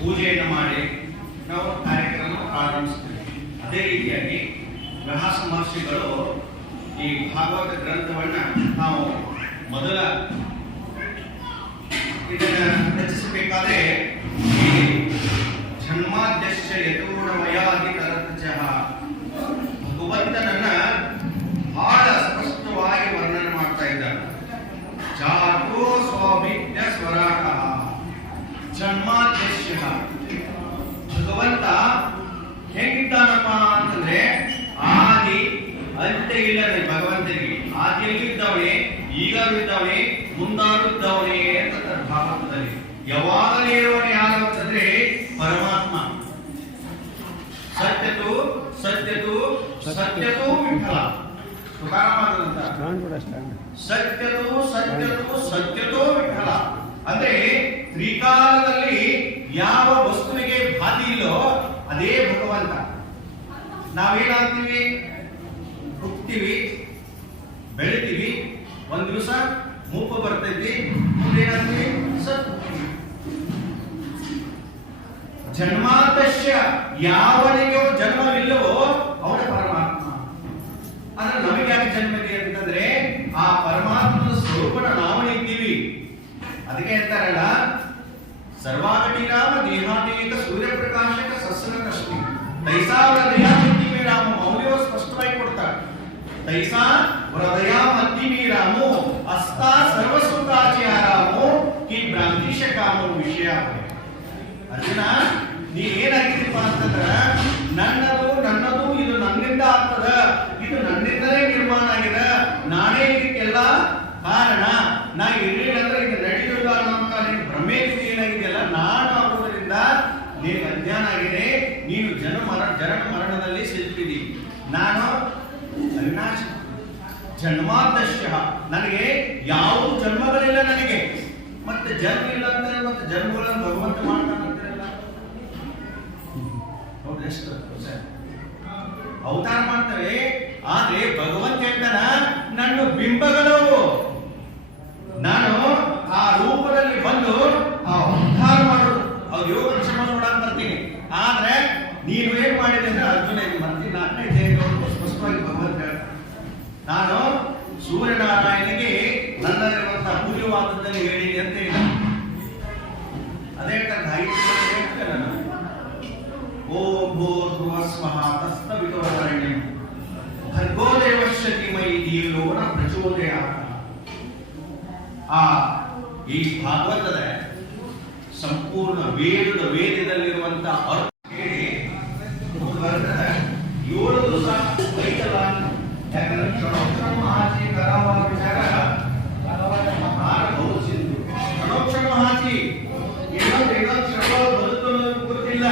ಪೂಜೆಯನ್ನು ಮಾಡಿ ನಾವು ಕಾರ್ಯಕ್ರಮ ಪ್ರಾರಂಭಿಸ್ತೀವಿ. ಅದೇ ರೀತಿಯಾಗಿ ವ್ಯಾಸ ಮಹರ್ಷಿಗಳು ಈ ಭಾಗವತ ಗ್ರಂಥವನ್ನು ನಾವು ಮೊದಲ ಇದನ್ನು ರಚಿಸಬೇಕಾದ್ರೆ ಈ ಜನ್ಮಾದ್ಯಶ್ಯ ಯಥೋಢಮಯಾಧಿಕರತಚಃ ಭಗವಂತನನ್ನ ಬಹಳ ಸ್ಪಷ್ಟವಾಗಿ ವರ್ಣನೆ ಮಾಡ್ತಾ ಇದ್ದಾರೆ. ಜಾತೋ ಸ್ವಾಭಿಜ್ಞ ಸ್ವರಾಟ ಜನ್ಮಾದ್ಯಶ್ಯ ಭಗವಂತ ಹೇಗಿದ್ದಾನಪ್ಪ ಅಂತಂದ್ರೆ ಆದಿ ಅಂತ್ಯ ಇಲ್ಲದೆ ಭಗವಂತನಿಗೆ ಆದಿಯಲ್ಲೂ ಇದ್ದವನೇ, ಈಗಲೂ ಇದ್ದವನೇ, ಮುಂದಾರು ಇದ್ದವನೇ ಅಂತ ಭಾಗವತದಲ್ಲಿ ಯಾವಾಗಲೇ ಇರುವವನೇ ಯಾರು ಅಂತಂದ್ರೆ ಪರಮಾತ್ಮ. ಸತ್ಯತು ಸತ್ಯತು ಸತ್ಯತು ವಿಠಲ ಸತ್ಯತು ಸತ್ಯತು ಸತ್ಯತೋ ವಿಠಲ ಅಂದ್ರೆ ತ್ರಿಕಾಲದಲ್ಲಿ ಯಾವ ವಸ್ತುವಿಗೆ ಬಾಧಿ ಇಲ್ಲೋ ಅದೇ ಭಗವಂತ. ನಾವೇನಾಗ್ತೀವಿ, ಹುಟ್ತೀವಿ, ಬೆಳಿತೀವಿ, ಒಂದ್ ದಿವಸ ಮೂಪ ಬರ್ತೈತಿ, ಮುಂದೇನಾಗ್ತೀವಿ ಸತ್. ಜನ್ಮಾದಶ್ಯ ಯಾವನಿಗೂ ಜನ್ಮವಿಲ್ಲವೋ ಅವನ ಪರಮಾತ್ಮ. ಅಂದ್ರೆ ನಮಗೆ ಯಾಕೆ ಜನ್ಮ ಇದೆ ಅಂತಂದ್ರೆ ಆ ಪರಮಾತ್ಮನ ಸ್ವರೂಪನ ನಾವೇ ಇದ್ದೀವಿ. ಅದಕ್ಕೆ ಹೇಳ್ತಾರಲ್ಲ, ಸರ್ವಾಗಟಿ ರಾಮ ದೇಹಾನೇಕ ಸೂರ್ಯಪ್ರಕಾಶಕ ಸಸ್ನ ಕಶ್ಮಿ ತೈಸಾ ಹೃದಯ ಮಧ್ಯಮೇ ರಾಮ. ಮೌಲ್ಯವ ಸ್ಪಷ್ಟವಾಗಿ ಕೊಡ್ತಾರೆ. ತೈಸಾ ಹೃದಯ ಮಧ್ಯಮೇ ರಾಮೋ ಅಸ್ತಾ ಸರ್ವಸುಖಾಚಿಯ ರಾಮೋ ಕಿ ಭ್ರಾಂತಿಶ ಕಾಮ ವಿಷಯ. ಅರ್ಜುನ, ನೀ ಏನಾಗಿದ್ದೀಪ ಅಂತಂದ್ರ ನನ್ನದು ನನ್ನದು ಇದು ನನ್ನಿಂದ ಆಗ್ತದ, ಇದು ನನ್ನಿಂದಲೇ ನಿರ್ಮಾಣ ಆಗಿದೆ, ನಾನೇ ಇದಕ್ಕೆಲ್ಲ ಕಾರಣ, ನಾ ಇರ್ಲಿಲ್ಲ ಅಂದ್ರೆ ಇದು ನಡೆಯುವುದಿಲ್ಲ ಅನ್ನೋಂತ ನಿನ್ ಭ್ರಮೆ ಏನಾಗಿದೆಯಲ್ಲ, ನಾನು ಆಗುವುದರಿಂದ ನಿನಗೆ ಅಜ್ಞಾನ ಆಗಿದೆ. ನೀನು ಜನನ ಮರಣದಲ್ಲಿ ಸಿಲುಕಿದಿ. ನಾನು ಅವಿನಾಶ ಜನ್ಮಾದಶ್ಯ, ನನಗೆ ಯಾವ ಜನ್ಮಗಳಿಲ್ಲ ನನಗೆ. ಮತ್ತೆ ಜನ್ಮ ಇಲ್ಲ ಅಂತಾರೆ, ಮತ್ತೆ ಜನ್ಮಗಳನ್ನು ಭಗವಂತ ಮಾಡ್ತಾನಂತಾರಲ್ಲ. ನೋಡಿ ಎಷ್ಟು ಅವತಾರ ಮಾಡ್ತೇವೆ. ಆದ್ರೆ ಭಗವಂತ ಹೇಳ್ತಾನ, ನನ್ನ ಬಿಂಬಗಳು, ನಾನು ಆ ರೂಪದಲ್ಲಿ ಬಂದು ಆ ಉದ್ಧಾರ ಮಾಡೋದು, ಅವ್ರು ಯೋಗ ಕ್ಷಮ ನೋಡಕ್ ಬರ್ತೀನಿ. ಆದ್ರೆ ನೀನು ಏನ್ ಮಾಡಿದೆ ಅಂದ್ರೆ ಅರ್ಜುನ ಇದು ಬರ್ತೀನಿ. 4ನೇ ಅಧ್ಯಾಯದವರೆಗೂ ಸ್ಪಷ್ಟವಾಗಿ ಭಗವಂತ ಹೇಳ್ತಾನೆ, ನಾನು ಸೂರ್ಯನಾರಾಯಣಿಗೆ ನನ್ನಲ್ಲಿರುವಂತಹ ಪೂರ್ಯವಾದದ್ದನ್ನು ಹೇಳಿದೆ ಅಂತ ಹೇಳಿ. ಅದೇ ಹೇಳ್ತಾನೆ, ಓಂ ಭೂರ್ಭುವಸ್ವಃ ತಸ್ತವಿತುರ್ವರೆಣ್ಯಂ ಭರ್ಗೋ ದೇವಸ್ಯ ಧೀಮಹಿ ಧಿಯೋ ನ ಪ್ರಚೋದಯಾತ್. ಈ ಭಾಗವತದ ಸಂಪೂರ್ಣ ವೇದದಲ್ಲಿರುವಂತಹ ಅರ್ಥ ಹೇಳಿ 7 ದಿವಸ ಬೈತಲ್ಲ. ಯಾಕಂದ್ರೆ ಕ್ಷಣೋಕ್ಷಣ ಮಹಾಚಿ ಕರಾವಳ ವಿಚಾರ ಕ್ಷಣೋಕ್ಷಣ ಮಹಾಚಿ ಇನ್ನೊಂದು ಕ್ಷಣ ಬದುಕಲು ಗೊತ್ತಿಲ್ಲ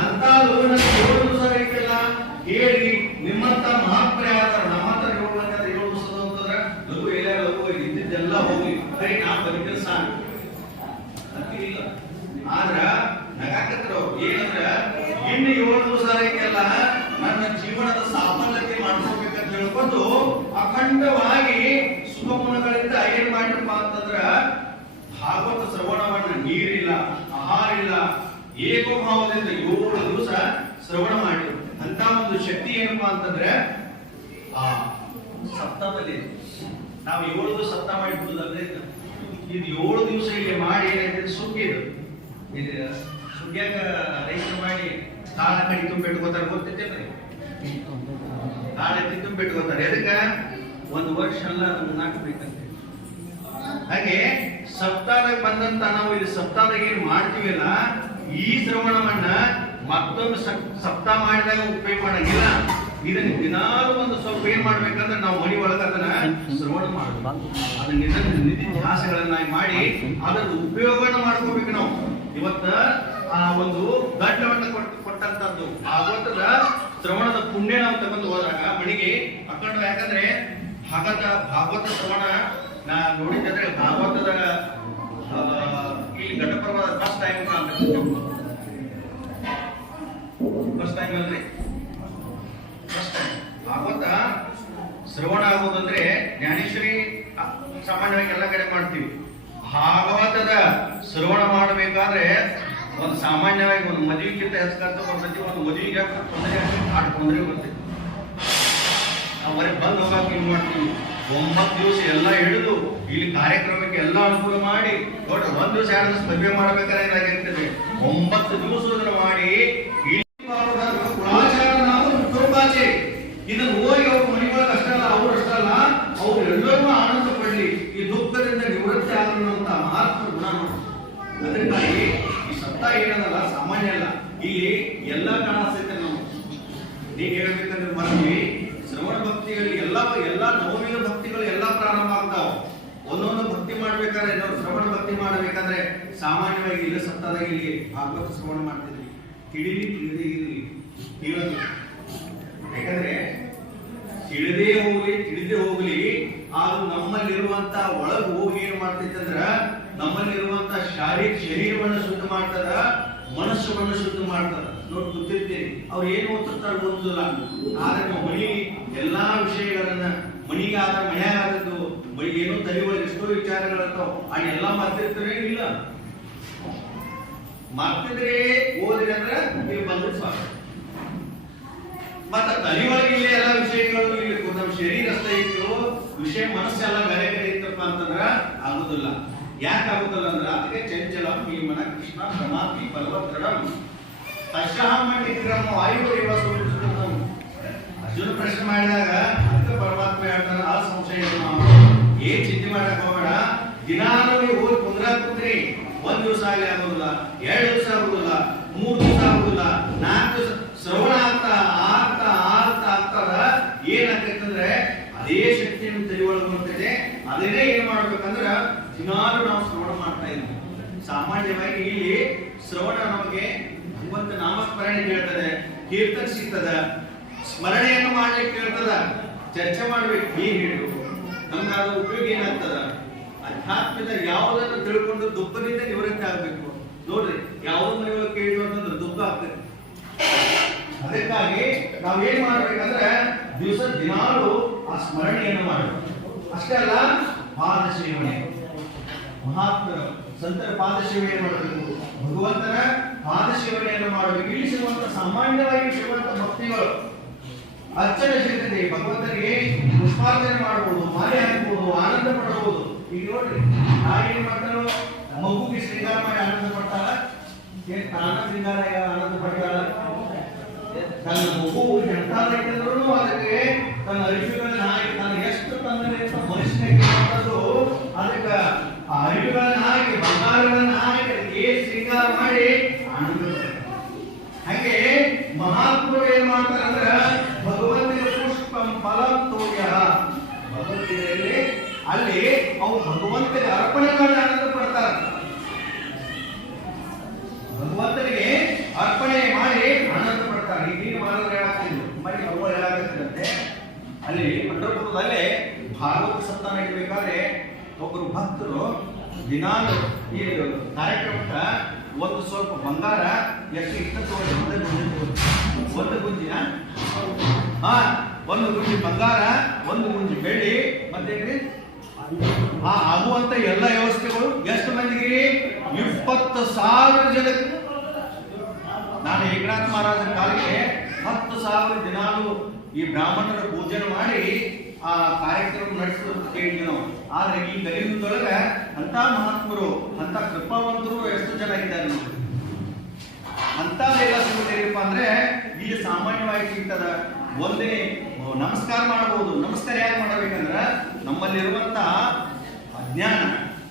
ಅಂತ 7 ದಿವಸ ಐತಲ್ಲ ಹೇಳಿ. ನಿಮ್ಮಂತ ಮಹಾಪ್ರಯಾಸ ನಮ್ಮಂತ 7 ದಿವಸದ ಅಂತಂದ್ರೆ ಲಘು ಎಲ್ಲ ಲಘು ಇದ್ದಿದ್ದೆಲ್ಲ ಹೋಗಿ ಬರೀ ನಾ ಬದುಕಿದ ಸಾಕು ಇಲ್ಲ. ಆದ್ರ ನಗಾಕತ್ರ ಏನಂದ್ರ ಇನ್ನು 7 ದಿವಸ ಐತಲ್ಲ ನನ್ನ ಜೀವನದ ಸಾಫಲ್ಯತೆ ಮಾಡ್ಕೋಬೇಕಂತ ಹೇಳ್ಕೊಂಡು ಅಖಂಡವಾಗಿ ಸುಖ ಗುಣಗಳಿಂದ ಏನ್ ಮಾಡಿರಪ್ಪ ಅಂತಂದ್ರ ಭಾಗವತ ಶ್ರವಣವನ್ನ ನೀರಿಲ್ಲ, ಆಹಾರ ಇಲ್ಲ, ಏಕೋಭಾವದಿಂದ 7 ದಿವಸ ಶ್ರವಣ ಮಾಡಿ. ಅಂತ ಒಂದು ಶಕ್ತಿ ಏನಪ್ಪಾ ಅಂತಂದ್ರೆ ಆ ಸಪ್ತಾಹದಲ್ಲಿ ನಾವು 7 ದಿವಸ ಸಪ್ತಾಹ ಮಾಡಿ ಬಿಡುದಂದ್ರೆ ಇದು 7 ದಿವಸ ಇಲ್ಲಿ ಮಾಡಿ ಏನಾಯ್ತು ಸುಗ್ಗಿದು. ಇದು ಸುಗ್ಗ್ಯಾಗ ರೈತರು ಮಾಡಿ ಕಾಳ ಕಡಿ ತುಂಬಿಟ್ಕೋತಾರೆ, ಗೊತ್ತಿತ್ತೇನ್ರಿ? ಕಾಳ ಎತ್ತಿ ತುಂಬಿಟ್ಕೋತಾರೆ. ಎದಕ್ಕ? 1 ವರ್ಷ ಅಲ್ಲ ಅದನ್ನ ಹಾಕಬೇಕಂತ. ಹಾಗೆ ಸಪ್ತಾಹದಾಗ ಬಂದಂತ ನಾವು ಇಲ್ಲಿ ಸಪ್ತಾಹದಾಗ ಏನ್ ಮಾಡ್ತೀವಲ್ಲ, ಈ ಶ್ರವಣವನ್ನ ಮತ್ತೊಂದು ಸಪ್ತಾಹ ಮಾಡಿದಾಗ ಉಪಯೋಗ ಮಾಡಂಗಿಲ್ಲ. ಇದನ್ನ ದಿನಾಲು ಒಂದು ಸ್ವಲ್ಪ ಏನ್ ಮಾಡ್ಬೇಕಂದ್ರೆ ನಾವು ಮನಿ ಒಳಗ ಅದನ್ನ ಶ್ರವಣ ಮಾಡಬೇಕು. ಅದನ್ನ ನಿಧಿಧ್ಯಾಸಗಳನ್ನಾಗಿ ಮಾಡಿ ಅದರ ಉಪಯೋಗನ ಮಾಡ್ಕೋಬೇಕು ನಾವು. ಇವತ್ತ ಆ ಒಂದು ಗಡ್ಡವನ್ನ ಕೊಟ್ಟಂತದ್ದು ಭಾಗವತದ ಶ್ರವಣದ ಪುಣ್ಯ ನಾವು ತಗೊಂಡು ಹೋದಾಗ ಮಣಿಗೆ ಅಖಂಡ. ಯಾಕಂದ್ರೆ ಭಾಗವತ ಶ್ರವಣ ನಾ ನೋಡಿದ್ರೆ ಭಾಗವತದ ಇಲ್ಲಿ ಘಟಪ್ರಭಾವ ಫಸ್ಟ್ ಟೈಮ್ ಅಲ್ರಿ, ಫಸ್ಟ್ ಟೈಮ್ ಭಾಗವತ ಶ್ರವಣ ಆಗೋದಂದ್ರೆ ಜ್ಞಾನೇಶ್ವರಿ ಸಾಮಾನ್ಯವಾಗಿ ಎಲ್ಲ ಕಡೆ ಮಾಡ್ತೀವಿ. ಭಾಗವತದ ಶ್ರವಣ ಮಾಡಬೇಕಾದ್ರೆ ಒಂದು ಸಾಮಾನ್ಯವಾಗಿ ಒಂದು ಮದುವೆಗಿಂತ ಹೆಚ್ಚಾಗ್ತ ಬರ್ತೈತಿ. ಒಂದು ಮದುವೆಗೆ ತೊಂದರೆ ಬರ್ತೈತಿ. ನಾವು ಬರೀ ಬಂದು ಹೋಗಕ್ಕೆ ಏನ್ ಮಾಡ್ತೀವಿ, 9 ದಿವಸ ಎಲ್ಲ ಹಿಡಿದು ಇಲ್ಲಿ ಕಾರ್ಯಕ್ರಮಕ್ಕೆ ಎಲ್ಲ ಅನುಕೂಲ ಮಾಡಿ ನೋಡ್ರಿ. 1 ದಿವಸ 2 ದಿವಸ ಮದುವೆ ಮಾಡ್ಬೇಕಾದ್ರೆ ಏನಾಗಿರ್ತದೆ, 9 ದಿವಸ ಮಾಡಿ ಕುಲಾಚಾರ ನಾವು ಮುಖೋಪಾಚೆ ಇದನ್ನು ಹೋಗಿ ಅವ್ರ ಮನೆಯೊಳಗೆ ಅಷ್ಟೇ ಅಲ್ಲ, ಅವ್ರು ಅಷ್ಟೇ ಅಲ್ಲ, ಅವ್ರು ಎಲ್ಲರೂ ಆನಂದ ಪಡ್ಲಿ, ಈ ದುಃಖದಿಂದ ನಿವೃತ್ತಿ ಆಗುವಂತ ಮಹಾತ್ಮ ಗುಣ. ಅದಕ್ಕಾಗಿ ಈ ಸತ್ತ ಏನದಲ್ಲ ಸಾಮಾನ್ಯ ಅಲ್ಲ, ಇಲ್ಲಿ ಎಲ್ಲ ಕಾಣಿಸ್ತೈತೆ. ನಾವು ಈಗ ಹೇಳ್ಬೇಕಂದ್ರೆ ಮರಳಿ ಶ್ರವಣ ಭಕ್ತಿಗಳು ಎಲ್ಲ ನವವಿಧ ಭಕ್ತಿಗಳು ಎಲ್ಲ ಪ್ರಾರಂಭ ಆಗ್ತಾವ. ಒಂದೊಂದು ಭಕ್ತಿ ಮಾಡ್ಬೇಕಾದ್ರೆ ಶ್ರವಣ ಭಕ್ತಿ ಮಾಡಬೇಕಾದ್ರೆ ಸಾಮಾನ್ಯವಾಗಿ ಇಲ್ಲ ಸತ್ತಾದಾಗ ಇಲ್ಲಿ ಭಾಗವತ ಶ್ರವಣ ಮಾಡ್ತಿದ್ವಿ. ತಿಳಿದೇ ಇರಲಿ ಇವತ್ತು, ಯಾಕಂದ್ರೆ ತಿಳಿದೇ ಹೋಗ್ಲಿ ಅದು ನಮ್ಮಲ್ಲಿರುವಂತ ಒಳಗೆ ಹೋಗಿ ಏನ್ ಮಾಡ್ತೈತೆ ಅಂದ್ರ ನಮ್ಮಲ್ಲಿರುವಂತ ಶರೀರವನ್ನು ಶುದ್ಧ ಮಾಡ್ತದ, ಮನಸ್ಸನ್ನು ಶುದ್ಧ ಮಾಡ್ತದ. ನೋಡಿ ಗೊತ್ತಿರ್ತೀರಿ, ಅವ್ರು ಏನು ಓದ್ತಿರ್ತಾರೆ ಓದುದಿಲ್ಲ, ಆದ್ರೆ ನಾವು ಮನಿ ಎಲ್ಲಾ ವಿಷಯಗಳನ್ನ ಮನಿಗೆ ಮನೆಯಾಗದ್ದು ಏನೋ ತಲೆಗಳಿಗೆ ಎಷ್ಟೋ ವಿಚಾರಗಳಿರ್ತಾವ, ಅದೆಲ್ಲ ಮಾಡ್ತಿರ್ತಾರೆ. ಇಲ್ಲ ಮಾಡ್ತಿದ್ರೆ ಓದ್ರಿ ಅಂದ್ರೆ ಇಲ್ಲಿ ಬಂದ್ರೆ ಸಾಕು. ಮತ್ತ ತಲೆಯೊಳಗೆ ಇಲ್ಲಿ ಎಲ್ಲ ವಿಷಯಗಳು ಇಲ್ಲಿ ನಮ್ಮ ಶರೀರ ಅಷ್ಟೇ ಇತ್ತು, ವಿಷಯ ಮನಸ್ಸೆಲ್ಲ ಬೇರೆ ಬೇರೆ ಇತ್ತಪ್ಪ ಅಂತಂದ್ರ ಆಗುದಿಲ್ಲ. ಯಾಕೆ ಆಗುದಿಲ್ಲ ಅಂದ್ರ ಅದಕ್ಕೆ ಚಂಚಲ ಭೀಮನ ಕೃಷ್ಣ ಸಮಾಧಿ ಬಲವದೃಢಂ ತಶಾಮಣಿಕ್ರಮ ವಾಯುದೇವ ಸೂಚಿಸುತ್ತಂ. ಅರ್ಜುನ ಪ್ರಶ್ನೆ ಮಾಡಿದಾಗ ಅದಕ್ಕೆ ಪರಮಾತ್ಮ ಹೇಳ್ತಾನೆ, ಆ ಸಂಶಯ ಏನ್ ಚಿಂತೆ ಮಾಡಕ್ ಹೋಗಬೇಡ, ದಿನಾಲು ನೀವು ಹೋಗಿ ಕುಂದ್ರಿ 1 ದಿವಸ ಆಗಲಿ ಆಗುದಿಲ್ಲ, 2 ದಿವಸ ಆಗುದಿಲ್ಲ, 3 ದಿವಸ ಆಗುದಿಲ್ಲ, 4 ದಿವಸ ಶ್ರವಣ ಆಗ್ತದ ಏನಾಗ್ತೈತಂದ್ರೆ ಅದೇ ಶಕ್ತಿಯನ್ನು ತಲೆಯೊಳಗೆ ಬರ್ತೈತೆ. ಅದನ್ನೇ ಏನ್ ಮಾಡ್ಬೇಕಂದ್ರ ದಿನಾಲು ನಾವು ಶ್ರವಣ ಮಾಡ್ತಾ ಇದ್ವಿ. ಸಾಮಾನ್ಯವಾಗಿ ಇಲ್ಲಿ ಶ್ರವಣ ನಮಗೆ ಭಗವಂತ ನಾಮಸ್ಮರಣೆ ಹೇಳ್ತದೆ, ಕೀರ್ತನ ಸಿಗ್ತದ, ಸ್ಮರಣೆಯನ್ನು ಮಾಡ್ಲಿಕ್ಕೆ ಹೇಳ್ತದ, ಚರ್ಚೆ ಮಾಡ್ಬೇಕು. ಏನ್ ಹೇಳು ನಮ್ಗೆ ಅದು ಉಪಯೋಗ ಏನಾಗ್ತದ, ಅಧ್ಯಾತ್ಮದ ಯಾವುದನ್ನು ತಿಳ್ಕೊಂಡು ದುಃಖದಿಂದ ನಿವೃತ್ತಿ ಆಗ್ಬೇಕು. ನೋಡ್ರಿ, ಯಾವುದೋ ಮನೆಯೊಳಗೆ ಕೇಳಿದ್ರು ಅಂತಂದ್ರೆ ದುಃಖ ಆಗ್ತದೆ. ಅದಕ್ಕಾಗಿ ನಾವೇನ್ ಮಾಡ್ಬೇಕಂದ್ರೆ ದಿನಾಲು ಆ ಸ್ಮರಣೆಯನ್ನು ಮಾಡಬೇಕು. ಅಷ್ಟೇ ಅಲ್ಲ, ಪಾದ ಸೇವನೆ, ಮಹಾತ್ಮರು ಸಂತರ ಪಾದ ಸೇವನೆ ಮಾಡಬೇಕು, ಭಗವಂತನ ಪಾದ ಸೇವನೆಯನ್ನು ಮಾಡಬೇಕು. ಇಲ್ಲಿ ಸಿಗುವಂತ ಸಾಮಾನ್ಯವಾಗಿ ಸಿಗುವಂತ ಭಕ್ತಿಗಳು ಅರ್ಚನೆ ಸಿಗ್ತದೆ. ಭಗವಂತನಿಗೆ ಪುಷ್ಪಾರ್ಚನೆ ಮಾಡಬಹುದು, ಮಾಲೆ ಹಾಕಬಹುದು, ಆನಂದ ಪಡಬಹುದು. ಈಗ ನೋಡ್ರಿ, ನಾವೇನ್ ಮಾಡ್ತಾರೋ ಮಗುಗೆ ಶೃಂಗಾರ ಮಾಡಿ ಆನಂದ ಪಡ್ತಾಳ, ತಾನ ಶೃಂಗಾರ ಆನಂದ ಪಡ್ತಾಳ. ತನ್ನ ಮಗು ಎಂತಾದ್ರೂ ಅದಕ್ಕೆ ತನ್ನ ಅರಿವುಗಳನ್ನ ಹಾಕಿ ತನ್ನ ಎಷ್ಟು ತನ್ನಲ್ಲಿ ಮನುಷ್ಯನಿಗೆ ಅದಕ್ಕೆ ಆ ಅರಿವುಗಳನ್ನ ಹಾಕಿ ಬಂಗಾರಗಳನ್ನ ಹಾಕಿ ಅದಕ್ಕೆ ಶೃಂಗಾರ ಮಾಡಿ ಆನಂದ. ಹಾಗೆ ಮಹಾತ್ಮರು ಏನ್ ಮಾಡ್ತಾರೆ ಅಂದ್ರ ಭಗವಂತನ ಪುಷ್ಪಂ ಫಲಂ ತೋಯ, ಭಗವದ್ಗೀತೆಯಲ್ಲಿ ಅಲ್ಲಿ ಅವು ಭಗವಂತನಿಗೆ ಅರ್ಪಣೆಗಳನ್ನ ಆನಂದ ಪಡ್ತಾರೆ. ಭಗವಂತನಿಗೆ ಅರ್ಪಣೆ ಮಾಡಿ ಆನಂದ ಪಡ್ತಾರೆ. ಈಗಿನ ಮಾಡಿದ್ರೆ ಹೇಳಾಗ್ತಿದ್ರು, ಮನೆ ಭಗವಂತ ಹೇಳಾಗ್ತಿದ್ದಂತೆ. ಅಲ್ಲಿ ಪಂಢರಪುರದಲ್ಲೇ ಭಾಗವತ ಸಪ್ತಾಹ ಇಡಬೇಕಾದ್ರೆ ಒಬ್ಬರು ಭಕ್ತರು ದಿನಾಲು ಈ ಕಾರ್ಯಕ್ರಮಕ್ಕೆ ಒಂದು ಸ್ವಲ್ಪ ಬಂಗಾರ ಎಷ್ಟು ಇಷ್ಟ ತಗೊಂಡು ಒಂದು ಗುಂಜಿನ ಒಂದು ಗುಂಜಿ ಬಂಗಾರ, ಒಂದು ಗುಂಜಿ ಬೆಳ್ಳಿ, ಮತ್ತೇನ್ರಿ ಆಗುವಂತ ಎಲ್ಲ ವ್ಯವಸ್ಥೆಗಳು ಎಷ್ಟು ಮಂದಿಗೆ 20,000 ಜನಕ್ಕೆ. ನಾನು ಏಕನಾಥ ಮಹಾರಾಜನ ಕಾಲಕ್ಕೆ 10,000 ದಿನಾಲು ಈ ಬ್ರಾಹ್ಮಣರ ಪೂಜನೆ ಮಾಡಿ ಆ ಕಾರ್ಯಕ್ರಮ ನಡೆಸೋದು ಕೇಳಿದ್ವಿ ನಾವು. ಆದ್ರೆ ಈ ಕಲಿಯುಗದೊಳಗೆ ಅಂತ ಮಹಾತ್ಮರು ಅಂತ ಕೃಪಾವಂತರು ಎಷ್ಟು ಜನ ಇದ್ದಾರೆ ನೋಡಿ. ಅಂತದೆಲ್ಲ ಸಿಗುತ್ತೇನಪ್ಪ ಅಂದ್ರೆ ಈಗ ಸಾಮಾನ್ಯವಾಗಿ ಸಿಗ್ತದ. ಒಂದೇ ನಮಸ್ಕಾರ ಮಾಡಬಹುದು. ನಮಸ್ಕಾರ ಯಾಕೆ ಮಾಡಬೇಕಂದ್ರ ನಮ್ಮಲ್ಲಿರುವಂತ ಅಜ್ಞಾನ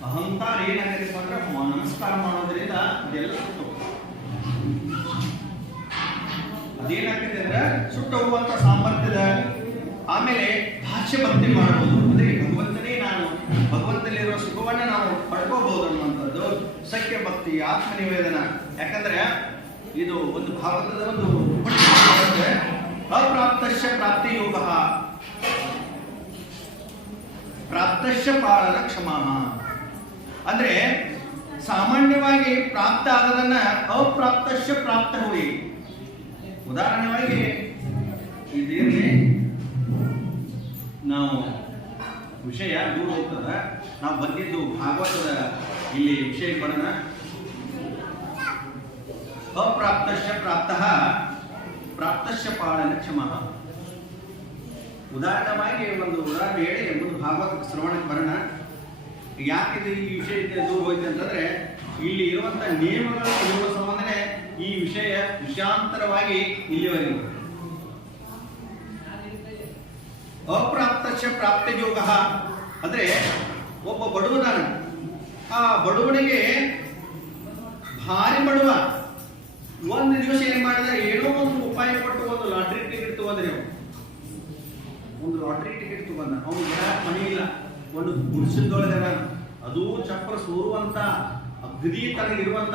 ಅಹಂಕಾರ ಏನಾಗತ್ತಪ್ಪ ಅಂದ್ರೆ ನಮಸ್ಕಾರ ಮಾಡೋದ್ರಿಂದ ಅದೆಲ್ಲ ಅದೇನಾಗ್ತದೆ ಅಂದ್ರೆ ಸುಟ್ಟು ಹೋಗುವಂತ ಸಾಮರ್ಥ್ಯದ. ಆಮೇಲೆ ಭಾಷ್ಯ ಭಕ್ತಿ ಮಾಡಬಹುದು, ಅಂದ್ರೆ ಭಗವಂತನೇ ನಾನು ಭಗವಂತನಲ್ಲಿರುವ ಸುಖವನ್ನ ನಾವು ಪಡ್ಕೋಬಹುದು ಅನ್ನುವಂಥದ್ದು ಸಖ್ಯ ಭಕ್ತಿ, ಆತ್ಮನಿವೇದನ. ಯಾಕಂದ್ರೆ ಇದು ಒಂದು ಭಾಗವತದ ಒಂದು ಅಪ್ರಾಪ್ತಶ್ಯ ಪ್ರಾಪ್ತಿ ಯೋಗ, ಪ್ರಾಪ್ತಶ್ಯ ಪಾಳನ ಕ್ಷಮ. ಅಂದ್ರೆ ಸಾಮಾನ್ಯವಾಗಿ ಪ್ರಾಪ್ತ ಆಗೋದನ್ನ ಅಪ್ರಾಪ್ತಶ್ಯ ಪ್ರಾಪ್ತ ಹೋಗಿ. ಉದಾಹರಣೆಯಾಗಿ ಇದೇನೆ ನಾವು ವಿಷಯ ದೂರ ಹೋಗ್ತದ. ನಾವು ಬಂದಿದ್ದು ಭಾಗವತದ ಇಲ್ಲಿ ವಿಷಯ ಬರೋಣ. ಅಪ್ರಾಪ್ತಶ್ಚ ಪ್ರಾಪ್ತಃ ಪ್ರಾಪ್ತಶ್ಚ ಪಾಲನ ಕ್ಷಮಃ. ಉದಾಹರಣವಾಗಿ ಒಂದು ಉದಾಹರಣೆ ಹೇಳಿ ಒಂದು ಭಾಗವತ ಶ್ರವಣಕ್ಕೆ ಬರೋಣ. ಯಾಕಿದು ಈ ವಿಷಯ ದೂರ ಹೋಯ್ತು ಅಂತಂದ್ರೆ ಇಲ್ಲಿ ಇರುವಂತ ನಿಯಮಗಳು ಇರುವ ಸಂಬಂಧನೇ ಈ ವಿಷಯ ವಿಷಯಾಂತರವಾಗಿ ಇಲ್ಲಿವರೆಗೂ. ಅಪ್ರಾಪ್ತಶ್ಚ ಪ್ರಾಪ್ತ ಯೋಗ ಅಂದ್ರೆ ಒಬ್ಬ ಬಡವನಾನ, ಆ ಬಡವನಿಗೆ ಭಾರಿ ಬಡವ ಒಂದು ದಿವಸ ಏನ್ ಮಾಡಿದ್ರೆ ಏನೋ ಒಂದು ಉಪಾಯ ಕೊಟ್ಟು ಒಂದು ಲಾಟ್ರಿ ಟಿಕೆಟ್ ತಗೊಂಡ್ರೆ, ಒಂದು ಲಾಟ್ರಿ ಟಿಕೆಟ್ ತಗೊಂಡ. ಅವ್ನಿಗೆ ಮನೆ ಇಲ್ಲ, ಒಂದು ಗುಡಿಸಿದೊಳಗನ, ಅದು ಚಪ್ರ ಸೋರುವಂತ ಅಗದಿ ತನಗಿರುವಂತ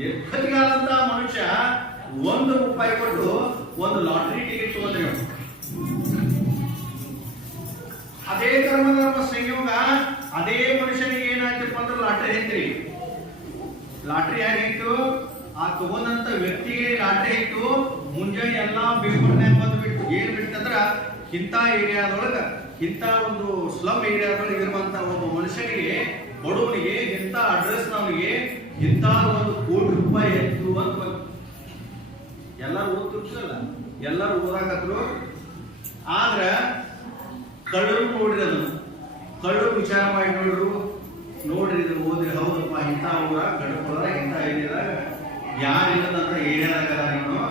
ನಿರ್ಗತಿಗಾದಂತ ಮನುಷ್ಯ ಒಂದು ರೂಪಾಯಿ ಕೊಟ್ಟು ಒಂದು ಲಾಟ್ರಿ ಟಿಕೆಟ್ ತಗೊಂಡ್ರೆ. ಅದೇ ಕರ್ಮ ಸಂಯೋಗ ಅದೇ ಮನುಷ್ಯನಿಗೆ ಏನಾಯ್ತಪ್ಪ ಅಂದ್ರೆ ಲಾಟ್ರಿ ಐತ್ರಿ. ಲಾಟ್ರಿ ಯಾರಿತ್ತು? ಆ ತಗೊಂಡಂತ ವ್ಯಕ್ತಿಗೆ ಲಾಟ್ರಿ ಇತ್ತು. ಮುಂಜಾನೆ ಎಲ್ಲಾ ಪೇಪರ್ನ್ಯಾಗ ಬಂದ್ಬಿಟ್ಟು ಏನ್ ಬಿಟ್ಟಂದ್ರ ಇಂಥ ಏರಿಯಾದೊಳಗ, ಇಂಥ ಒಂದು ಸ್ಲಮ್ ಏರಿಯಾದೊಳಗೆ ಇರುವಂತ ಒಬ್ಬ ಮನುಷ್ಯನಿಗೆ, ಬಡವನಿಗೆ ಇಂಥ ಅಡ್ರೆಸ್ ನವನಿಗೆ ಇಂಥ ಒಂದು ₹1,00,00,000 ಇತ್ತು ಅಂತ ಬಂತು. ಎಲ್ಲರೂ ಓದ್ತಿರ್ತಿರಲ್ಲ, ಎಲ್ಲರೂ ಓದಾಕತ್ರು. ಆದ್ರ ಕಳ್ಳರು ನೋಡ್ರಿ, ಅದನ್ನು ಕಳ್ಳರು ವಿಚಾರ ಮಾಡಿ ನೋಡ್ರಿ ಇದು ಓದ್ರಿ, ಹೌದಪ್ಪ ಇಂಥ ಊರ ಗಡಪದ ಇಂಥ ಏರಿಯಾದಾಗ ಯಾರಿಲ್ಲದಂತ ಏರಿಯಾದಾಗ ಇವನು.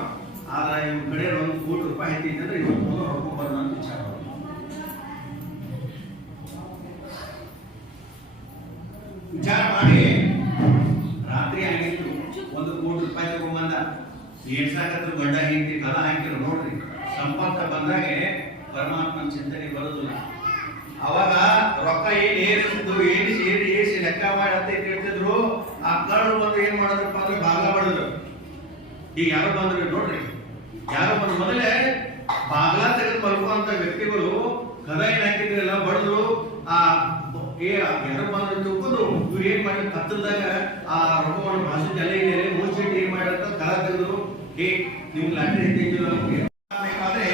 ಆದ್ರೆ ಇವ್ನ ಕಡೆ ಒಂದು ₹1,00,00,000 ಐತಿದ್ರೆ ಇವತ್ತು ಹೊಡ್ಕೊಂಡ್ ಬರೋಣ ಅಂತ ವಿಚಾರ. ವಿಚಾರ ಮಾಡಿ ರಾತ್ರಿ ಆಗಿತ್ತು, ₹1,00,00,000 ತಗೊಂಬಂದ. ಏನ್ಸಾಕತ್ರ ಗಂಡ ಹೆಂಡತಿ ಕಲ ಹಾಕಿರು ನೋಡ್ರಿ. ಸಂಪರ್ಕ ಬಂದಾಗೆ ಪರಮಾತ್ಮನ ಚಿಂತನೆ ಬರೋದಿಲ್ಲ. ಅವಾಗ ರೊಕ್ಕ ಏನ್ ಸೇರಿ ಏಸಿ ಲೆಕ್ಕ ಮಾಡಿ ಅಂತ ಹೇಳ್ತಿದ್ರು. ಆ ಕಳ್ಳರು ಬಂದು ಏನ್ ಮಾಡಿದ್ರಪ್ಪ ಅಂದ್ರೆ ಬಾಗ್ಲ ಬಡಿದ್ರು. ಈಗ ಯಾರು ಬಂದ್ರು ನೋಡ್ರಿ, ಯಾರು ಬಂದ್ರು ಮೊದಲೇ ಬಾಗ್ಲ ತೆಗೆದು ಮಲ್ಕೊಂತ ವ್ಯಕ್ತಿಗಳು ಕದ ಏನ್ ಹಾಕಿದ್ರಲ್ಲ ಬಡಿದ್ರು. ಆ ಯಾರು ಬಂದ್ರು ತಿಳ್ಕೊಂಡು ಇವ್ರು ಏನ್ ಮಾಡಿ ಕತ್ತಲ್ದಾಗ ಆ ರೊಕ್ಕವನ್ನು ಭಾಷೆ ಜಲೆ ಮುಚ್ಚಿಟ್ಟು ಏನ್ ಮಾಡಿರ್ತ ಕದ ತೆಗೆದ್ರು. ನೀವು ಲಾಟ್ರಿ ಬೇಕಾದ್ರೆ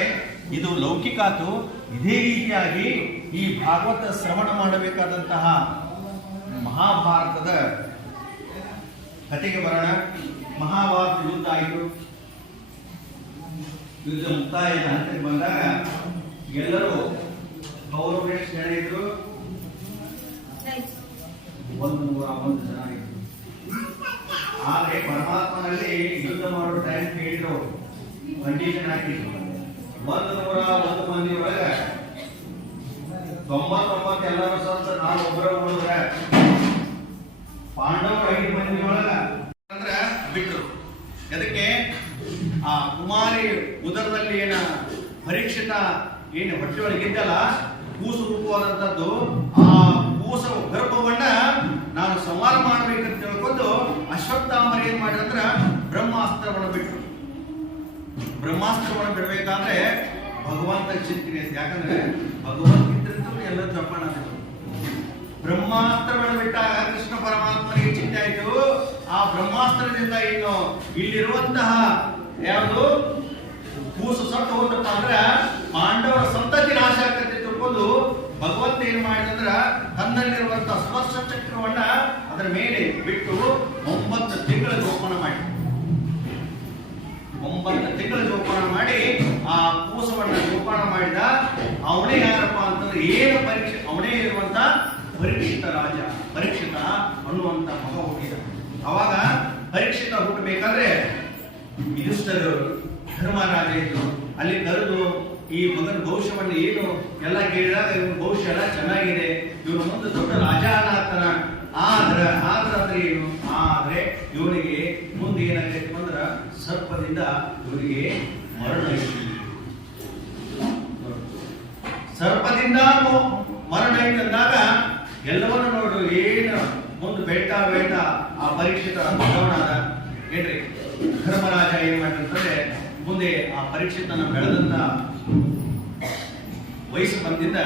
ಇದು ಲೌಕಿಕಾತು. ಇದೇ ರೀತಿಯಾಗಿ ಈ ಭಾಗವತ ಶ್ರವಣ ಮಾಡಬೇಕಾದಂತಹ ಮಹಾಭಾರತದ ಕಥೆಗೆ ಬರೋಣ. ಮಹಾಭಾರತ ಯುದ್ಧ ಆಯಿತು. ಯುದ್ಧ ಮುಕ್ತಾಯ ಹಂತಕ್ಕೆ ಬಂದಾಗ ಎಲ್ಲರೂ ಕೌರವರು ಎಷ್ಟು ಜನ ಇದ್ರು? 101 ಜನ ಇದ್ರು. ಆದ್ರೆ ಪರಮಾತ್ಮನಲ್ಲಿ ಯುದ್ಧ ಮಾಡೋ ಟೈಮ್ ಕೇಳಿದ್ರು, ಕಂಡೀಷನ್ ಹಾಕಿದ್ರು. 101 ಮಂದಿ ಒಳಗೆ 99 ಎಲ್ಲರೂ ಸ್ವಲ್ಪ ನಾವು ಒಬ್ಬರ ಉಳಿದ್ರೆ ಪಾಂಡವರು 5 ಮಂದಿ ಒಳಗ ಅಂದ್ರೆ ಬಿಟ್ರು. ಅದಕ್ಕೆ ಆ ಕುಮಾರಿ ಉದರದಲ್ಲಿ ಏನ ಪರೀಕ್ಷಿತ ಏನು ಹೊಟ್ಟೆ ಒಳಗಿದ್ದಲ್ಲ, ಕೂಸು ರೂಪವಾದಂಥದ್ದು, ಆ ಕೂಸ ಗರ್ಭವನ್ನ ನಾನು ಸಂಹಾರ ಮಾಡ್ಬೇಕಂತ ತಿಳ್ಕೊಂಡು ಅಶ್ವತ್ಥಾಮರು ಏನ್ ಮಾಡಿದ್ರ ಬ್ರಹ್ಮಾಸ್ತ್ರವನ್ನು ಬಿಟ್ರು. ಬ್ರಹ್ಮಾಸ್ತ್ರವನ್ನು ಬಿಡಬೇಕಾದ್ರೆ ಭಗವಂತ ಚಿಂತನೆ, ಯಾಕಂದ್ರೆ ಭಗವಂತ ಎಲ್ಲ ಜಪಾನ. ಬ್ರಹ್ಮಾಸ್ತ್ರವನ್ನು ಬಿಟ್ಟಾಗ ಕೃಷ್ಣ ಪರಮಾತ್ಮನಿಗೆ ಚಿಂತೆ ಆಯಿತು. ಆ ಬ್ರಹ್ಮಾಸ್ತ್ರದಿಂದ ಇನ್ನು ಇಲ್ಲಿರುವಂತಹ ಯಾವುದು ಕೂಸು ಸತ್ತು ಹೋದಪ್ಪ ಅಂದ್ರೆ ಪಾಂಡವರ ಸಂತತಿ ನಾಶ ಆಗ್ತದೆ ತಿಳ್ಕೊಂಡು ಭಗವಂತ ಏನ್ ಮಾಡಿದ್ರ ತನ್ನಲ್ಲಿರುವಂತಹ ಸ್ಪರ್ಶ ಚಕ್ರವನ್ನ ಅದರ ಮೇಲೆ ಬಿಟ್ಟು 9 ತಿಂಗಳ ಜೋಪಾನ ಮಾಡಿ 9 ತಿಂಗಳ ಜೋಪಾನ ಮಾಡಿ ಆ ಕೂಸವನ್ನ ಜೋಪಾನ ಮಾಡಿದ. ಅವನೇ ಯಾರಪ್ಪ ಅಂತಂದ್ರೆ ಏನು ಪರೀಕ್ಷೆ, ಅವನೇ ಇರುವಂತ ಪರೀಕ್ಷಿತ ರಾಜ, ಪರೀಕ್ಷಿತ ಅನ್ನುವಂತ ಮಗ ಹುಟ್ಟಿದ. ಅವಾಗ ಪರೀಕ್ಷಿತ ಹುಟ್ಟಬೇಕಾದ್ರೆ ಯುಧಿಷ್ಠಿರರು ಧರ್ಮರಾಜ ಇದ್ರು. ಅಲ್ಲಿ ಕರೆದು ಈ ಮಗನ ಭವಿಷ್ಯವನ್ನು ಏನು ಎಲ್ಲ ಕೇಳಿದಾಗ ಇವನ ಭವಿಷ್ಯ ಎಲ್ಲ ಚೆನ್ನಾಗಿದೆ, ಇವನು ಮುಂದೆ ದೊಡ್ಡ ರಾಜ ಆಗ್ತಾನ. ಆದ್ರೆ ಏನು? ಆದ್ರೆ ಇವನಿಗೆ ಮುಂದೆ ಏನಾಗೈತೆ ಅಂದ್ರೆ ಸರ್ಪದಿಂದ ಇವನಿಗೆ ಮರಣ ಐತಿ. ಸರ್ಪದಿಂದ ಮರಣ ಐತಿ ಅಂದಾಗ ಎಲ್ಲವನ್ನು ನೋಡು ಏನು ಮುಂದೆ ಬೇಟ ಆ ಪರೀಕ್ಷಿತ ಬದಲಾವಣಾದ ಏನ್ರಿ. ಧರ್ಮರಾಜ ಏನ್ ಮಾಡಿರ್ತಂದ್ರೆ ಮುಂದೆ ಆ ಪರೀಕ್ಷಿತನ ಬೆಳೆದಂತ ವಯಸ್ಸು ಬಂದಿದ್ದ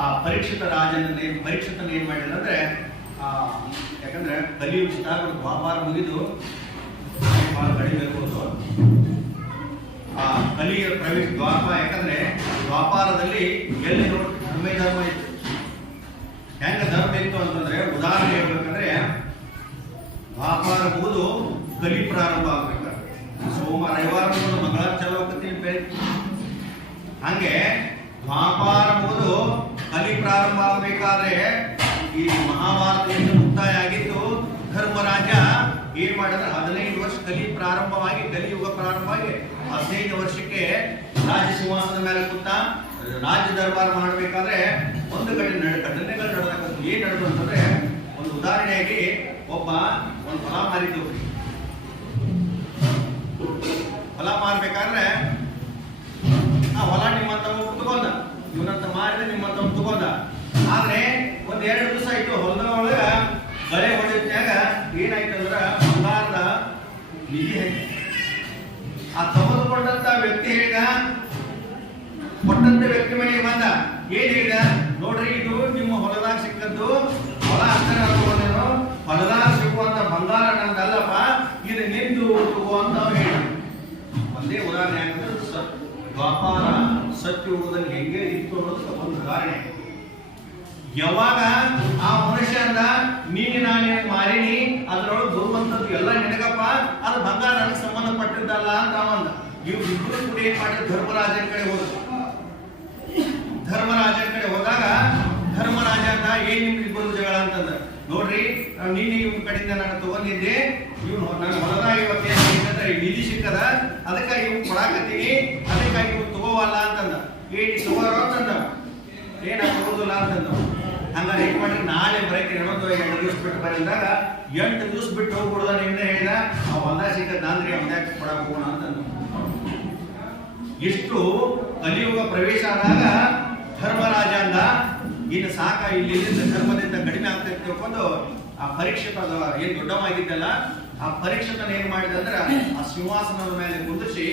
ಆ ಪರೀಕ್ಷಿತನ ಏನ್ ಮಾಡಿಲ್ಲ ಅಂದ್ರೆ ಯಾಕಂದ್ರೆ ಕಲಿಯುಗ ಸ್ಟಾರ್ ದ್ವಾಪಾರ ಮುಗಿದು ಬಹಳ ಕಡಿಮೆ ಇರ್ಬೋದು. ಆ ಕಲಿಯ ಪ್ರವೇಶ ದ್ವಾಪಾರ, ಯಾಕಂದ್ರೆ ದ್ವಾಪಾರದಲ್ಲಿ ಎಲ್ಲಿ ನೋಡಿ ಧರ್ಮ ಇತ್ತು, ಹೆಂಗ ಧರ್ಮ ಇತ್ತು ಅಂತಂದ್ರೆ, ಉದಾಹರಣೆ ಹೇಳ್ಬೇಕಂದ್ರೆ ವ್ಯಾಪಾರ ಮುಗಿದು ಕಲಿ ಪ್ರಾರಂಭ ಆಗ್ಬೇಕಾದ್ರೆ ರವಿವಾರ ಮಂಗಳವಾರ ಚಾಲು ಆಗ್ತೈತಿ ಬೆಳಿಗ್ಗೆ. ಹಂಗೆ ವ್ಯಾಪಾರ ಮುಗಿದು ಕಲಿ ಪ್ರಾರಂಭ ಆಗ್ಬೇಕಾದ್ರೆ ಈ ಮಹಾಭಾರತದಿಂದ ಮುಕ್ತಾಯ ಆಗಿದ್ದು ಧರ್ಮರಾಜ ಏನ್ ಮಾಡಿದ್ರೆ 15 ವರ್ಷ ಕಲಿಯುಗ ಪ್ರಾರಂಭವಾಗಿ 15 ವರ್ಷಕ್ಕೆ ರಾಜ ಸಿಂಹಾಸನದ ಮೇಲೆ ಕೂತ ರಾಜ್ಯ ದರ್ಬಾರ ಮಾಡಬೇಕಾದ್ರೆ ಒಂದು ಕಡೆ ಘಟನೆಗಳು ನಡೆದಕ್ಕಂತ ಏನ್ ನಡೆದು ಅಂತಂದ್ರೆ, ಒಂದು ಉದಾಹರಣೆಯಾಗಿ ಒಂದು ಹೊಲ ಮಾರಿದ್ದು. ಹೊಲ ಮಾರ್ಬೇಕಾದ್ರೆ ಆ ಹೊಲ ನಿಮ್ಮಂತ ತಗೊಂಡ, ಇವನಂತ ಮಾರಿದ್ರೆ ನಿಮ್ಮಂತ ತಗೊಂಡ. ಆದ್ರೆ ಒಂದ್ 2 ದಿವಸ ಆಯ್ತು, ಹೊಲದ ಒಳಗ ಗಳೆ ಹೊಡೆದ್ಯಾಗ ಏನಾಯ್ತು ಅಂದ್ರ ಬಂಗಾರದ ನಿಧಿ ಆಯ್ತು. ಆ ತೆಗೆದುಕೊಂಡಂತ ವ್ಯಕ್ತಿ ಹೇಳಿದ, ಕೊಟ್ಟಂತ ವ್ಯಕ್ತಿ ಮನೆಗೆ ಬಂದ, ಏನ್ ಹೇಳಿದ, ನೋಡ್ರಿ ಇದು ನಿಮ್ಮ ಹೊಲದಾಗ ಸಿಕ್ಕದ್ದು, ಹೊಲ ಅಂತಾನೆ ತಗೊಂಡೇನು, ಹೊಲದಾಗ ಸಿಕ್ಕುವಂತ ಬಂಗಾರ ನಂದಲ್ಲಪ್ಪ, ಇದು ನಿಂದು ತಗೋ ಅಂತ ಹೇಳ. ಒಂದೇ ಉದಾಹರಣೆ ಆಗಿದ್ರೆ ವ್ಯಾಪಾರ ಸತ್ಯಯುಗದಲ್ಲಿ ಹೆಂಗೆ ಇತ್ತು ಅನ್ನೋದಕ್ಕೆ ಒಂದು ಉದಾಹರಣೆ. ಯಾವಾಗ ಆ ಮನುಷ್ಯ ಅಂದ, ನಾನು ಮಾರಿನಿ, ಅದ್ರೊಳಗೆ ಬರುವಂತದ್ದು ಎಲ್ಲ ನಿನಗಪ್ಪ, ಅದು ಬಂಗಾರ ನನಗೆ ಸಂಬಂಧಪಟ್ಟಿದ್ದಲ್ಲ ಅಂತ ಅವಂದ. ಇವ್ರಿಬ್ರು ಕೂಡ ಏನ್ ಮಾಡಿದ್ರು, ಧರ್ಮರಾಜನ ಕಡೆ ಹೋದ್ರು. ಧರ್ಮರಾಜನ ಕಡೆ ಹೋದಾಗ ಧರ್ಮರಾಜ ಅಂತ, ಏನ್ ನಿಮ್ಗೆ ಇಬ್ಬರು ಜಗಳ ಅಂತಂದ. ನೋಡ್ರಿ, ನೀನು ಇವ್ನ ಕಡೆಯಿಂದ ನಾನು ತಗೊಂಡಿದ್ದೆ, ಇವ್ನು ನನ್ನ ಹೊಲದಾಗ ಇವತ್ತೇನಂದ್ರೆ ನಿಧಿ ಸಿಕ್ಕದ, ಅದಕ್ಕಾಗಿ ಇವ್ನು ಕೊಡಾಕತ್ತೀನಿ, ಅದಕ್ಕಾಗಿ ಇವ್ನು ತಗೋವಲ್ಲ ಅಂತಂದ. ಏನ್ ತಗೋರೋ ಅಂತಂದ, ಏನ ತಗೋದಿಲ್ಲ ಅಂತಂದ. ಹಂಗಾರೆ ಏನ್ ಮಾಡ್ರಿ, ನಾಳೆ ಬರಕ್ಕೆ 2 ದಿವಸ ಬಿಟ್ಟು ಬರಂದಾಗ 8 ದಿವಸ ಬಿಟ್ಟು ಹೋಗ್ಬಿಡುದ ನಿಮ್ದೆ ಹೇಳಿದ, ಆ ಹೊಲ ಸಿಕ್ಕದ ಅಂದ್ರೆ ಅವನ್ಯಾಕ ಕೊಡಕ್ ಹೋಗೋಣ ಅಂತಂದ. ಇಷ್ಟು ಕಲಿಯುಗ ಪ್ರವೇಶ ಆದಾಗ ಧರ್ಮರಾಜ ಅಂದ, ಇನ್ನು ಸಾಕ, ಇಲ್ಲಿ ಧರ್ಮದಿಂದ ಕಡಿಮೆ ಆಗ್ತೈತೆ ತಿಳ್ಕೊಂಡು ಆ ಪರೀಕ್ಷಿತ ಏನ್ ದೊಡ್ಡವಾಗಿದ್ದಲ್ಲ, ಆ ಪರೀಕ್ಷಿತನ ಏನ್ ಮಾಡಿದ ಅಂದ್ರೆ ಆ ಸಿಂಹಾಸನದ ಮೇಲೆ ಕುಂದಿಸಿ,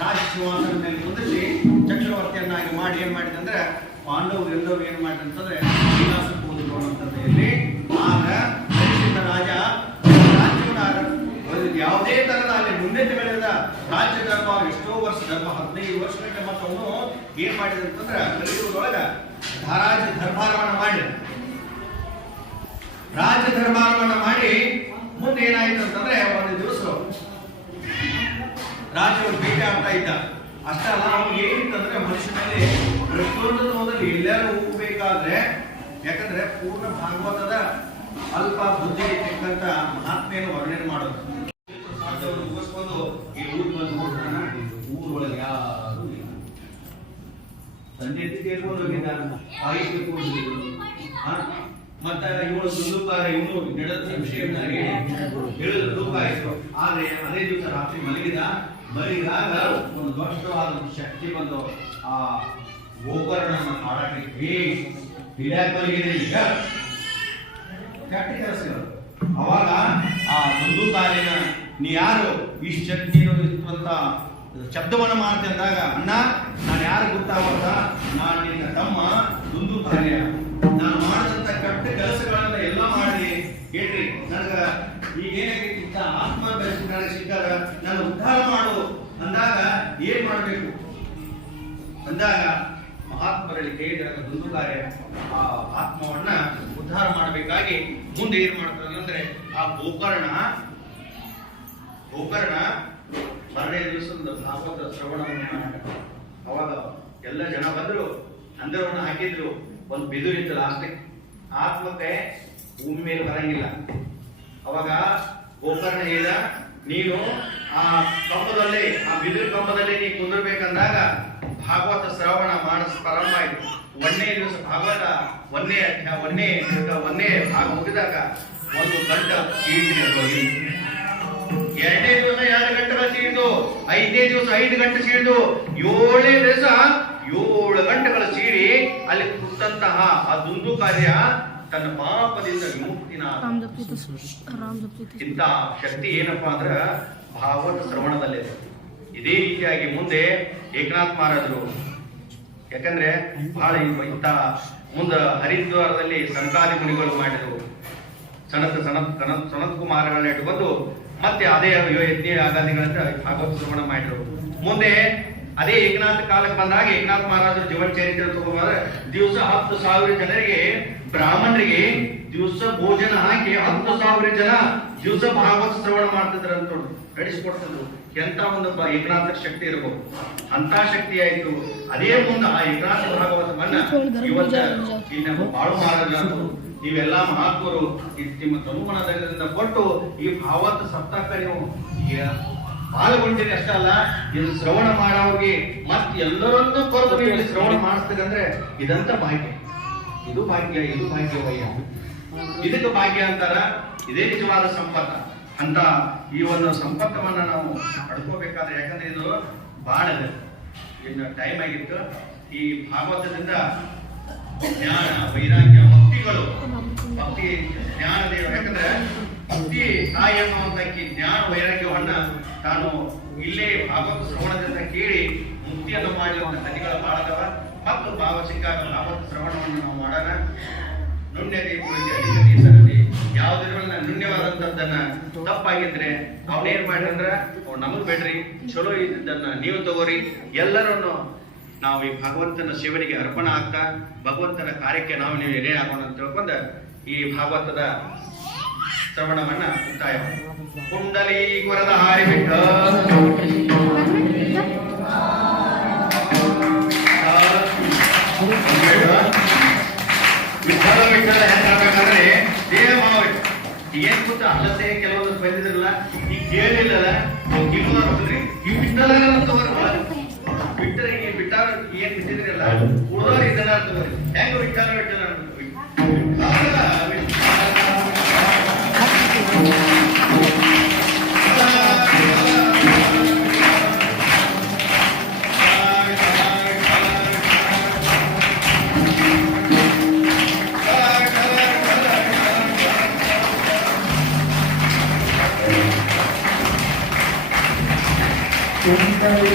ರಾಜ ಸಿಂಹಾಸನದ ಮೇಲೆ ಕುಂದಿಸಿ ಚಕ್ರವರ್ತಿಯನ್ನಾಗಿ ಮಾಡಿ ಏನ್ ಮಾಡಿದಂದ್ರೆ, ಪಾಂಡವರು ಎಲ್ಲರೂ ಏನ್ ಮಾಡಿದಂತಂದ್ರೆ ವಿಲಾಸಕ್ಕೆ ಹೋದ್ರು ಅಂತಂದ್ರೆ ಇಲ್ಲಿ. ಆಗ ಪರೀಕ್ಷಿತ ರಾಜ ರಾಜ್ಯವನ್ನ ಯಾವುದೇ ತರದ ಅಲ್ಲಿ ಮುನ್ನಡೆಗಳಿಂದ ರಾಜ್ಯ ದರ್ಬಾರ ಎಷ್ಟೋ ವರ್ಷ, 15 ವರ್ಷಕ್ಕೆ ಮತ್ತೆ ಅವನು ಏನ್ ಮಾಡಿದಂತಂದ್ರೆ ಕಲಿಯುಗದೊಳಗ ರಾಜ್ಯ ದರ್ಬಾರವನ್ನ ಮಾಡಿ ಮುಂದೆ ಏನಾಯ್ತು ಅಂತಂದ್ರೆ, ಒಂದು ದಿವಸ ರಾಜರು ಭೇಟಿ ಆಗ್ತಾ ಇದ್ದ. ಅಷ್ಟಲ್ಲ, ಅವ್ನು ಏನಿತ್ತಂದ್ರೆ ಮನುಷ್ಯನಲ್ಲಿ ಪ್ರತಿಯೊಂದು ಹೋದಲ್ಲಿ ಎಲ್ಲರೂ ಹೋಗ್ಬೇಕಾದ್ರೆ, ಯಾಕಂದ್ರೆ ಪೂರ್ಣ ಭಾಗವತದ ಅಲ್ಪ ಬುದ್ಧಿ ಇರ್ತಕ್ಕಂಥ ಮಹಾತ್ಮೆಯನ್ನು ವರ್ಣನೆ ಮಾಡೋದು. ಮುಗಿಸ್ಕೊಂಡು ಈ ಊರಿಗೆ ಬಂದು ನೋಡ್ತಾನ, ಊರೊಳಗೆ ಯಾರು ಇಲ್ಲ. ತಂದೆ ಕೇಳ್ಕೊಂಡು ಹೋಗಿದ್ದ, ಮತ್ತ ಇವಳು ದುಂದುಕಾರ ಇವನು ನಡೆದ ವಿಷಯವನ್ನ ಹೇಳಿದ ತೂಕ ಆಯ್ತು. ಆದ್ರೆ ಅದೇ ದಿವಸ ರಾತ್ರಿ ಮಲಗಿದಾಗ ಒಂದು ದೊಡ್ಡವಾದ ಶಕ್ತಿ ಬಂದು ಆ ಗೋಕರ್ಣನ ಕಾಡಕ್ಕೆ ಹಿಡಿಯಾಕ ಮಲಗಿದೆ. ಈಗ ಕೆಟ್ಟ ಕೆಲಸ ಇರೋದು. ಅವಾಗ ಆ ದುಂದುಕಾರಿನ, ನೀ ಯಾರು ಈ ಶಕ್ತಿ ಅಂತ ಶಬ್ದವನ್ನು ಮಾಡ್ತೆ ಅಂದಾಗ, ಅಣ್ಣ ನಾನು ಯಾರು ಗೊತ್ತಾಗತ್ತ, ನಾನು ನಿನ್ನ ತಮ್ಮ ದುಂದುಕಾರ್ಯ, ನಾನು ಮಾಡಿದಂತ ಕೆಟ್ಟ ಕೆಲಸಗಳನ್ನ ಎಲ್ಲ ಮಾಡಿ ಹೇಳ್ರಿ, ನನಗ ಈಗ ಏನಾಗಿತ್ತ ಆತ್ಮ ನನಗೆ ಸಿಕ್ಕಾಗ ನಾನು ಉದ್ಧಾರ ಮಾಡು ಅಂದಾಗ ಏನ್ ಮಾಡ್ಬೇಕು ಅಂದಾಗ ಮಹಾತ್ಮರಲ್ಲಿ ಕೇಳಿದಾಗ ದುಂದುಕಾರ್ಯ ಆ ಆತ್ಮವನ್ನ ಉದ್ಧಾರ ಮಾಡಬೇಕಾಗಿ ಮುಂದೆ ಏನ್ ಮಾಡ್ತಾರೆ ಅಂದ್ರೆ, ಆ ಗೋಕರ್ಣ ಬರನೇ ದಿವಸದ ಭಾಗವತ ಶ್ರವಣವನ್ನು ಅವಾಗ ಎಲ್ಲ ಜನ ಬಂದ್ರು, ಅಂದರವನ್ನ ಹಾಕಿದ್ರು. ಒಂದು ಬಿದುರು ಇತ್ತು ಲಾಸ್ಟಿಗೆ, ಆತ್ಮಕ್ಕೆ ಭೂಮಿ ಮೇಲೆ ಬರಂಗಿಲ್ಲ. ಅವಾಗ ಗೋಕರ್ಣ ಹೇಳಿದ, ನೀನು ಆ ಕಂಬದಲ್ಲಿ, ಆ ಬಿದಿರು ಕಂಬದಲ್ಲಿ ನೀ ಕುಂದಿರ್ಬೇಕಂದಾಗ ಭಾಗವತ ಶ್ರವಣ ಮಾಡಸ್ ಪ್ರಾರಂಭ ಆಯ್ತು. 1ನೇ ದಿವಸ ಭಾಗವತ 1ನೇ ಭಾಗ ಮುಗಿದಾಗ 1 ಗಂಟೆ ಸೀಳಿದ್ರು. 2ನೇ ದಿವಸ 2 ಗಂಟೆಗಳ ಸೀಳಿದು, 5ನೇ ದಿವಸ 5 ಗಂಟೆ ಸೀಳಿದು, 7ನೇ ದಿವಸ 7 ಗಂಟೆಗಳ ಸೀಳಿ ಅಲ್ಲಿ ಕೂತಂತಹ ಆ ದುಂದುಕಾರ್ಯ ತನ್ನ ಪಾಪದಿಂದ ವಿಮುಕ್ತಿನ. ಇಂಥ ಶಕ್ತಿ ಏನಪ್ಪಾ ಅಂದ್ರ ಭಾಗವತ ಶ್ರವಣದಲ್ಲಿದೆ. ಇದೇ ರೀತಿಯಾಗಿ ಮುಂದೆ ಏಕನಾಥ್ ಮಹಾರಾಜರು, ಯಾಕಂದ್ರೆ ಬಹಳ ಇಂಥ ಮುಂದ ಹರಿದ್ವಾರದಲ್ಲಿ ಸನಕಾದಿ ಮುನಿಗಳು ಮಾಡಿದರು. ಸನತ್ ಕುಮಾರಗಳನ್ನ ಇಟ್ಕೊಂಡು ಮತ್ತೆ ಅದೇ ಯಜ್ಞ ಆಗಾದಿಗಳಂತ ಭಾಗವತ ಶ್ರವಣ ಮಾಡಿದ್ರು. ಮುಂದೆ ಅದೇ ಏಕನಾಥ ಕಾಲಕ್ಕೆ ಬಂದಾಗ ಏಕನಾಥ ಮಹಾರಾಜರು ಜೀವನ ಚರಿತ್ರೆ ತಗೊಂಡ್ರೆ ದಿವಸ 10,000 ಜನರಿಗೆ ಬ್ರಾಹ್ಮಣರಿಗೆ ದಿವಸ ಭೋಜನ ಹಾಕಿ 10,000 ಜನ ದಿವಸ ಭಾಗವತ ಶ್ರವಣ ಮಾಡ್ತಿದ್ರು ಅಂತ ನಡೆಸಿಕೊಡ್ತಿದ್ರು. ಎಂತ ಒಂದು ಏಕನಾಥ ಶಕ್ತಿ ಇರಬಹುದು, ಅಂತ ಶಕ್ತಿ ಆಯ್ತು. ಅದೇ ಮುಂದೆ ಆ ಏಕನಾಥ ಭಾಗವತವನ್ನ ಇವತ್ತ ಇನ್ನು ಬಾಳು ಮಹಾರಾಜರು ನೀವೆಲ್ಲಾ ಮಹಾತ್ಮರು ನಿಮ್ಮ ತನುಮನದಿಂದ ಕೊಟ್ಟು ಈ ಭಾಗವತ ಸಪ್ತಾಹ ನೀವು ಪಾಲ್ಗೊಂಡಿರಿ ಅಷ್ಟೇ ಅಲ್ಲ, ಇದು ಶ್ರವಣ ಮಾಡೋರಿಗೆ ಮತ್ತೆ ಎಲ್ಲರನ್ನೂ ಕೊರತು ನೀವು ಶ್ರವಣ ಮಾಡಿಸ್ತದಂದ್ರೆ ಇದಂತ ಭಾಗ್ಯ. ಇದು ಭಾಗ್ಯ, ಇದು ಭಾಗ್ಯವಯ್ಯ, ಇದಕ್ಕೆ ಭಾಗ್ಯ ಅಂತಾರ. ಇದೇ ನಿಜವಾದ ಸಂಪತ್ತ ಅಂತ ಈ ಒಂದು ಸಂಪತ್ತವನ್ನ ನಾವು ಪಡ್ಕೋಬೇಕಾದ್ರೆ, ಯಾಕಂದ್ರೆ ಇದು ಬಾಳ ಇನ್ನು ಟೈಮ್ ಆಗಿತ್ತು. ಈ ಭಾಗವತದಿಂದ ಜ್ಞಾನ, ವೈರಾಗ್ಯ, ಭಕ್ತಿಗಳು, ಭಕ್ತಿ ಜ್ಞಾನ ದೇವ, ಯಾಕಂದ್ರೆ ಭಕ್ತಿ ತಾಯಿ ಅನ್ನುವಂತಕ್ಕಿ ಜ್ಞಾನ ವೈರಾಗ್ಯವನ್ನ ತಾನು ಇಲ್ಲೇ ಭಾಗವತ ಶ್ರವಣದಿಂದ ಕೇಳಿ ಮುಕ್ತಿಯನ್ನು ಮಾಡಿರುವಂತ ಕಥೆಗಳ ಬಾಳದವ. ಮತ್ತು ಭಾವಚಿಕ್ಕಾಗ ಭಾಗವತ ಶ್ರವಣವನ್ನು ನಾವು ಮಾಡೋಣ. ನುಣ್ಯತೆ ಕುರಿತು ಅಧಿಕತೆ ಸರದಿ ಯಾವ್ದಿರಲ್ಲ ನುಣ್ಯವಾದಂತದ್ದನ್ನ ತಪ್ಪಾಗಿದ್ರೆ ಅವನೇನ್ ಮಾಡ್ರಂದ್ರ ಅವ್ರು ನಮಗ್ ಬೇಡ್ರಿ, ಚಲೋ ಇದ್ದನ್ನ ನೀವು ತಗೋರಿ. ಎಲ್ಲರನ್ನು ನಾವು ಈ ಭಗವಂತನ ಸೇವನೆಗೆ ಅರ್ಪಣ ಆಗ್ತಾ ಭಗವಂತನ ಕಾರ್ಯಕ್ಕೆ ನಾವು ನೀವು ಎಡೆ ಆಗೋಣ ಅಂತ ತಿಳ್ಕೊಂಡ ಈ ಭಾಗವತದ ಶ್ರವಣವನ್ನ ಮುಕ್ತಾಯ. ಕುಂಡಲಿ ಕೊರದ ಹಾರಿ ಬಿಟ್ಟ ವಿಠಲ ವಿಠಲ ಹೆಂಗಾಗಬೇಕಂದ್ರೆ ದೇಹ ಮಾವ ಏನ್ ಕೂತ ಅಲ್ಲದೆ ಕೆಲವೊಂದು ಬಂದಿದ್ರಲ್ಲ, ಈ ಕೇಳಿಲ್ಲದ ಕಿಮ್ಮದ್ರಿ ಈ ವಿಠಲ ಬಿಟ್ಟರೆ ಬಿಟ್ಟಾರ ಏನ್ ಬಿಟ್ಟಿದ್ರಲ್ಲ ಉಳಿದವ್ರು ಇದನ್ನ ತಗೋರಿ. ಹೆಂಗ ವಿಠಲ ವಿಠಲ ಕುಂಡಲಿ